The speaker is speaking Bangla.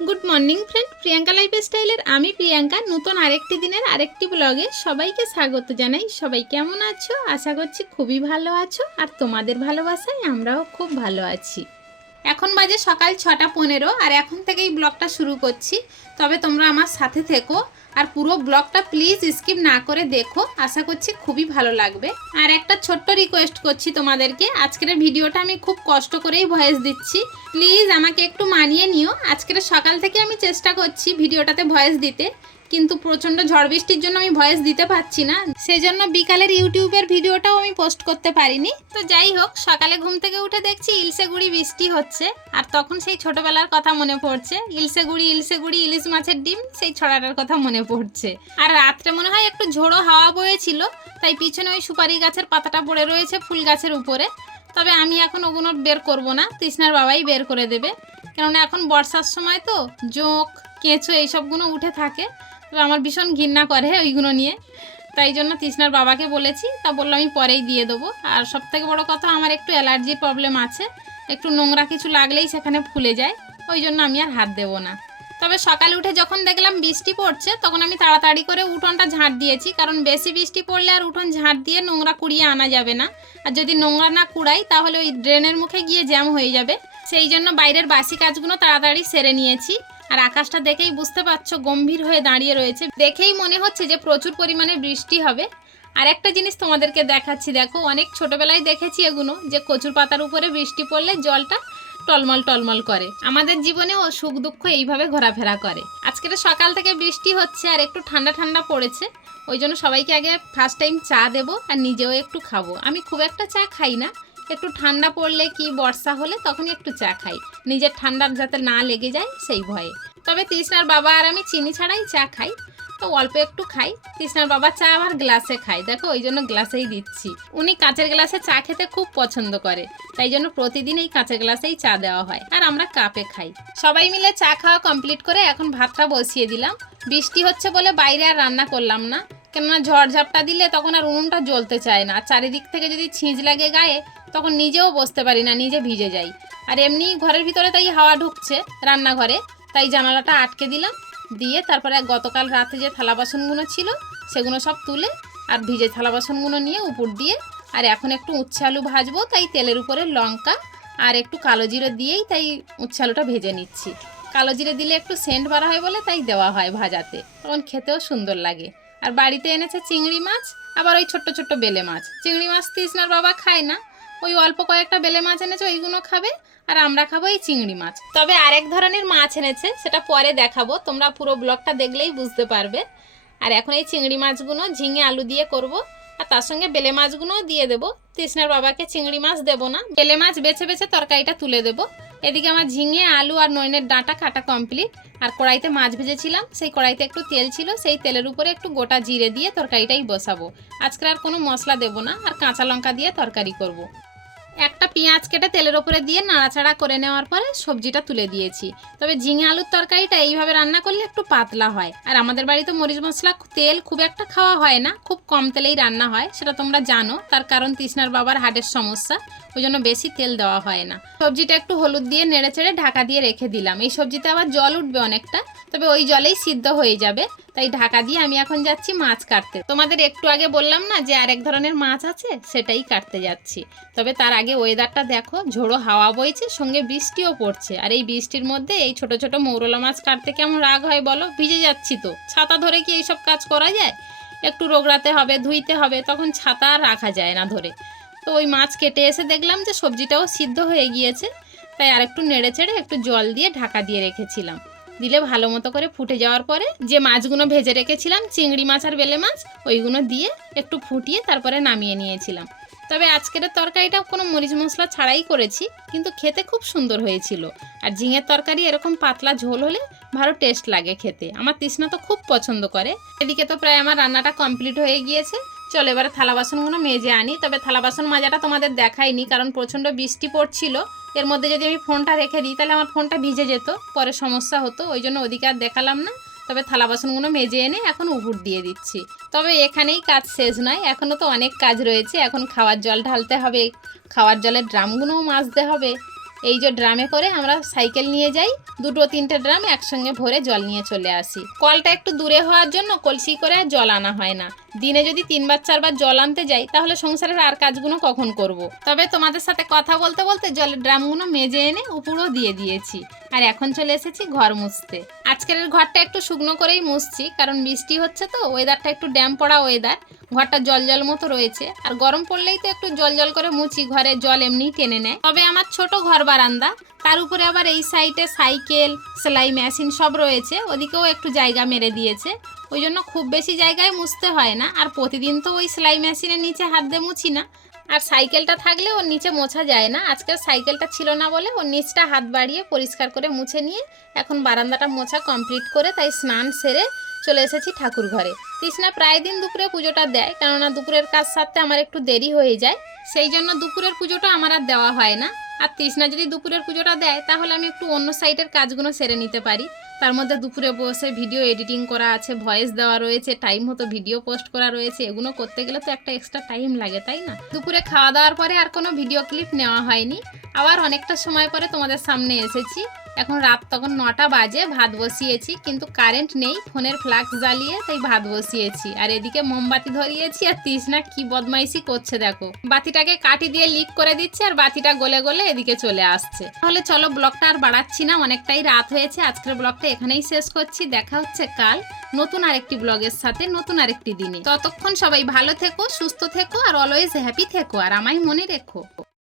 Good morning friend Priyanka life স্টাইলের আমি প্রিয়াঙ্কা। নতুন আরেকটি দিনের আরেকটি ব্লগে সবাইকে স্বাগত জানাই। সবাই কেমন আছো? আশা করছি খুবই ভালো আছো। আর তোমাদের ভালোবাসায় আমরাও খুব ভালো আছি। এখন বাজে সকাল ছটা পনেরো, আর এখন থেকেই ব্লগটা শুরু করছি। তবে তোমরা আমার সাথে থেকো আর পুরো ব্লগটা প্লিজ স্কিপ না করে দেখো। আশা করছি খুবই ভালো লাগবে। আর একটা ছোট্ট রিকোয়েস্ট করছি তোমাদেরকে। আজকের ভিডিওটা আমি খুব কষ্ট করেই ভয়েস দিচ্ছি। প্লিজ আমাকে একটু মানিয়ে নিও। আজকের সকাল থেকে আমি চেষ্টা করছি ভিডিওটাতে ভয়েস দিতে। কিন্তু প্রচণ্ড ঝড় বৃষ্টির জন্য আমি ভয়েস দিতে পারছি না। সেই জন্য বিকালের ইউটিউবের ভিডিওটাও আমি পোস্ট করতে পারিনি। তো যাই হোক, সকালে ঘুম থেকে উঠে দেখছি ইলসে গুড়ি বৃষ্টি হচ্ছে। আর তখন সেই ছোটবেলার কথা মনে পড়ছে। ইলসে গুড়ি ইলসে গুড়ি ইলিশ মাছের ডিম, সেই ছড়াটার কথা মনে পড়ছে। আর রাত্রে মনে হয় একটু ঝোড়ো হাওয়া বয়েছিল, তাই পিছনে ওই সুপারি গাছের পাতাটা পড়ে রয়েছে ফুল গাছের উপরে। তবে আমি এখন ওগুলো বের করব না, তৃষ্ণার বাবাই বের করে দেবে। কেননা এখন বর্ষার সময় তো, জোঁক, কেঁচো এইসবগুলো উঠে থাকে। তবে আমার ভীষণ ঘৃণা করে ওইগুলো নিয়ে। তাই জন্য তৃষ্ণার বাবাকে বলেছি, তা বলল আমি পরেই দিয়ে দেবো। আর সব থেকে বড়ো কথা, আমার একটু অ্যালার্জির প্রবলেম আছে। একটু নোংরা কিছু লাগলেই সেখানে ফুলে যায়। ওই জন্য আমি আর হাত দেবো না। তবে সকালে উঠে যখন দেখলাম বৃষ্টি পড়ছে, তখন আমি তাড়াতাড়ি করে উঠোনটা ঝাঁট দিয়েছি। কারণ বেশি বৃষ্টি পড়লে আর উঠোন ঝাঁট দিয়ে নোংরা কুড়িয়ে আনা যাবে না। আর যদি নোংরা না কুড়াই, তাহলে ওই ড্রেনের মুখে গিয়ে জ্যাম হয়ে যাবে। সেই জন্য বাইরের বাসি কাজগুলো তাড়াতাড়ি সেরে নিয়েছি। আর আকাশটা দেখেই বুঝতে পারছ, গম্ভীর হয়ে দাঁড়িয়ে রয়েছে। দেখেই মনে হচ্ছে যে প্রচুর পরিমাণে বৃষ্টি হবে। আর একটা জিনিস তোমাদেরকে দেখাচ্ছি, দেখো, অনেক ছোটবেলায় দেখেছি এগুলো যে কচুর পাতার উপরে বৃষ্টি পড়লে জলটা টলমল টলমল করে। আমাদের জীবনেও সুখ দুঃখ এইভাবে ঘোরাফেরা করে। আজকে তো সকাল থেকে বৃষ্টি হচ্ছে আর একটু ঠান্ডা ঠান্ডা পড়েছে। ওই জন্য সবাইকে আগে ফার্স্ট টাইম চা দেবো আর নিজেও একটু খাব। আমি খুব একটা চা খাই না। একটু ঠান্ডা পড়লে কি বর্ষা হলে তখনই একটু চা খাই। নিজের ঠান্ডার যাতে না লেগে যায় সেই ভয়ে। তবে তৃষ্ণার বাবা আর আমি চিনি ছাড়াই চা খাই। তো অল্প একটু খাই। কৃষ্ণার বাবা চা আমার গ্লাসে খাই দেখো ওই জন্য গ্লাসেই দিচ্ছি। উনি কাঁচের গ্লাসে চা খেতে খুব পছন্দ করে। তাই জন্য প্রতিদিন এই কাঁচের গ্লাসেই চা দেওয়া হয়। আর আমরা কাপে খাই। সবাই মিলে চা খাওয়া কমপ্লিট করে এখন ভাতটা বসিয়ে দিলাম। বৃষ্টি হচ্ছে বলে বাইরে আর রান্না করলাম না। কেননা ঝড়ঝাপটা দিলে তখন আর উনুনটা জ্বলতে চায় না। আর চারিদিক থেকে যদি ছিঁচ লাগে গায়ে, তখন নিজেও বসতে পারি না, নিজে ভিজে যাই। আর এমনি ঘরের ভিতরে তাই হাওয়া ঢুকছে রান্নাঘরে। তাই জানালাটা আটকে দিলাম। দিয়ে তারপরে গতকাল রাতে যে থালা বাসনগুলো ছিল, সেগুলো সব তুলে আর ভিজে থালা বাসনগুলো নিয়ে উপর দিয়ে আর এখন একটু উচ্ছে আলু ভাজবো, তাই তেলের উপরে লঙ্কা আর একটু কালো জিরে দিয়েই তাই উচ্ছে আলুটা ভেজে নিচ্ছি। কালো জিরে দিলে একটু সেন্ট বাড়া হয় বলে তাই দেওয়া হয় ভাজাতে তখন খেতেও সুন্দর লাগে। আর বাড়িতে এনেছে চিংড়ি মাছ, আবার ওই ছোট্ট ছোট্ট বেলে মাছ। চিংড়ি মাছ তৃষ্ণার বাবা খায় না ওই অল্প কয়েকটা বেলে মাছ এনেছে, ওইগুলো খাবে, আর আমরা খাব এই চিংড়ি মাছ। তবে আরেক ধরনের মাছ এনেছে, সেটা পরে দেখাবো, তোমরা পুরো ব্লগটা দেখলেই বুঝতে পারবে। আর এখন এই চিংড়ি মাছগুলো ঝিঙে আলু দিয়ে করব, আর তার সঙ্গে বেলে মাছগুলোও দিয়ে দেবো। তৃষ্ণার বাবাকে চিংড়ি মাছ দেবো না, বেলে মাছ বেছে বেছে তরকারিটা তুলে দেবো। এদিকে আমার ঝিঙে, আলু আর নইনের ডাঁটা কাটা কমপ্লিট আর কড়াইতে মাছ ভেজেছিলাম, সেই কড়াইতে একটু তেল ছিল, সেই তেলের উপরে একটু গোটা জিরে দিয়ে তরকারিটাই বসাবো আজকে আর কোনো মশলা দেবো না, আর কাঁচা লঙ্কা দিয়ে তরকারি করব। একটা পেঁয়াজ কেটে তেলের ওপরে দিয়ে নাড়াচাড়া করে নেওয়ার পরে সবজিটা তুলে দিয়েছি। তবে ঝিঙে আলুর তরকারিটা এইভাবে রান্না করলে একটু পাতলা হয়। আর আমাদের বাড়িতে মরিচ মশলা তেল খুব একটা খাওয়া হয় না, খুব কম তেলেই রান্না হয়, সেটা তোমরা জানো। তার কারণ তৃষ্ণার বাবার হার্টের সমস্যা, ওই জন্য বেশি তেল দেওয়া হয় না। সবজিটা একটু হলুদ দিয়ে নেড়ে চেড়ে ঢাকা দিয়ে রেখে দিলাম। এই সবজিতে আবার জল উঠবে অনেকটা, তবে ওই জলেই সিদ্ধ হয়ে যাবে। তাই ঢাকা দিয়ে আমি এখন যাচ্ছি মাছ কাটতে। তোমাদের একটু আগে বললাম না যে আরেক ধরনের মাছ আছে? সেটাই কাটতে যাচ্ছি। তবে তার আগে ওয়েদারটা দেখো, ঝোড়ো হাওয়া বইছে, সঙ্গে বৃষ্টিও পড়ছে। আর এই বৃষ্টির মধ্যে এই ছোট ছোট মৌরলা মাছ কাটতে কেমন রাগ হয় বলো? ভিজে যাচ্ছি তো। ছাতা ধরে কি এইসব কাজ করা যায়? একটু রোগড়াতে হবে, ধুইতে হবে, তখন ছাতা আর রাখা যায় না ধরে। তো ওই মাছ কেটে এসে দেখলাম যে সবজিটাও সিদ্ধ হয়ে গিয়েছে। তাই আর একটু নেড়ে চেড়ে একটু জল দিয়ে ঢাকা দিয়ে রেখেছিলাম। দিলে ভালো মতো করে ফুটে যাওয়ার পরে যে মাছগুলো ভেজে রেখেছিলাম, চিংড়ি মাছ আর বেলে মাছ, ওইগুলো দিয়ে একটু ফুটিয়ে তারপরে নামিয়ে নিয়েছিলাম। তবে আজকের তরকারিটা কোনো মরিচ মশলা ছাড়াই করেছি, কিন্তু খেতে খুব সুন্দর হয়েছিল। আর ঝিঙের তরকারি এরকম পাতলা ঝোল হলে ভালো টেস্ট লাগে খেতে। আমার তৃষ্ণা তো খুব পছন্দ করে। এদিকে তো প্রায় আমার রান্নাটা কমপ্লিট হয়ে গিয়েছে। চলো এবারে থালা বাসনগুলো মেজে আনি, তবে থালা বাসন মাজাটা তোমাদের দেখাইনি, কারণ প্রচণ্ড বৃষ্টি পড়ছিল। এর মধ্যে যদি আমি ফোনটা রেখে দিই, তাহলে আমার ফোনটা ভিজে যেত, পরে সমস্যা হতো, ওই জন্য ওদিকে আর দেখালাম না। তবে থালা বাসনগুলো মেজে এনে এখন উপর দিয়ে দিচ্ছি। তবে এখানেই কাজ শেষ নয়, এখনও তো অনেক কাজ রয়েছে, এখন খাওয়ার জল ঢালতে হবে, খাওয়ার জলের ড্রামগুলোও মাজতে হবে। এই যে ড্রামে করে আমরা সাইকেল নিয়ে যাই, দুটো তিনটে ড্রাম একসঙ্গে ভরে জল নিয়ে চলে আসি। কলটা একটু দূরে হওয়ার জন্য কলসি করে জল আনা হয় না। দিনে যদি তিনবার, চারবার জল আনতে যাই, তাহলে সংসারের আর কাজগুলো কখন করব। তবে তোমাদের সাথে কথা বলতে বলতে জলের ড্রামগুলো মেজে এনে উপরও দিয়ে দিয়েছি। আর এখন চলে এসেছি ঘর মুছতে। আজকের ঘরটা একটু শুকনো করেই মুছছি, কারণ বৃষ্টি হচ্ছে তো ওয়েদারটা একটু ড্যাম পড়া ওয়েদার ঘরটা জল জল মতো রয়েছে, আর গরম পড়লেই তো একটু জল জল করে মুছি, ঘরে জল এমনিই টেনে নেয়। তবে আমার ছোট ঘর বারান্দা, তার উপরে আবার এই সাইডে সাইকেল সেলাই মেশিন সব রয়েছে, ওদিকেও একটু জায়গা মেরে দিয়েছে। ওই জন্য খুব বেশি জায়গায় মুছতে হয় না, আর প্রতিদিন তো ওই সেলাই মেশিনের নিচে হাত দিয়ে মুছি না। আর সাইকেলটা থাকলে ওর নিচে মোছা যায় না। আজকের সাইকেলটা ছিল না বলে ওর নিচটা হাত বাড়িয়ে পরিষ্কার করে মুছে নিয়ে এখন বারান্দাটা মোছা কমপ্লিট করে তাই স্নান সেরে চলে এসেছি ঠাকুর ঘরে। তৃষ্ণা প্রায় দিন দুপুরে পুজোটা দেয়, কেননা দুপুরের কাজ সারতে আমার একটু দেরি হয়ে যায়। সেই জন্য দুপুরের পুজোটা আমার আর দেওয়া হয় না। আর তৃষ্ণা যদি দুপুরের পুজোটা দেয়, তাহলে আমি একটু অন্য সাইডের কাজগুলো সেরে নিতে পারি। তার মধ্যে দুপুরে বসে ভিডিও এডিটিং করা আছে ভয়েস দেওয়া রয়েছে টাইম মতো ভিডিও পোস্ট করা রয়েছে, এগুলো করতে গেলে তো একটা এক্সট্রা টাইম লাগে, তাই না? দুপুরে খাওয়া দাওয়ার পরে আর কোনো ভিডিও ক্লিপ নেওয়া হয়নি। আবার অনেকটা সময় পরে তোমাদের সামনে এসেছি। এখন রাত তখন নটা বাজে, ভাত বসিয়েছি, কিন্তু কারেন্ট নেই, ফোনের ফ্লাক্স জ্বালিয়ে তাই ভাত বসিয়েছি। আর এদিকে মোমবাতি ধরিয়েছি, আর তৃষ্ণা কি বদমাইশি করছে দেখো। বাতিটাকে কাটি দিয়ে লিক করে দিচ্ছে, আর বাতিটা গলে গলে এদিকে চলে আসছে। তাহলে চলো ব্লগটা আর বাড়াচ্ছি না, অনেকটাই রাত হয়েছে। আজকের ব্লগটা এখানেই শেষ করছি, দেখা হচ্ছে কাল নতুন আরেকটি ব্লগের সাথে, নতুন আরেকটি দিনে। ততক্ষণ সবাই ভালো থেকো, সুস্থ থেকো, আর অলওয়েজ হ্যাপি থেকো, আর আমায় মনে রেখো।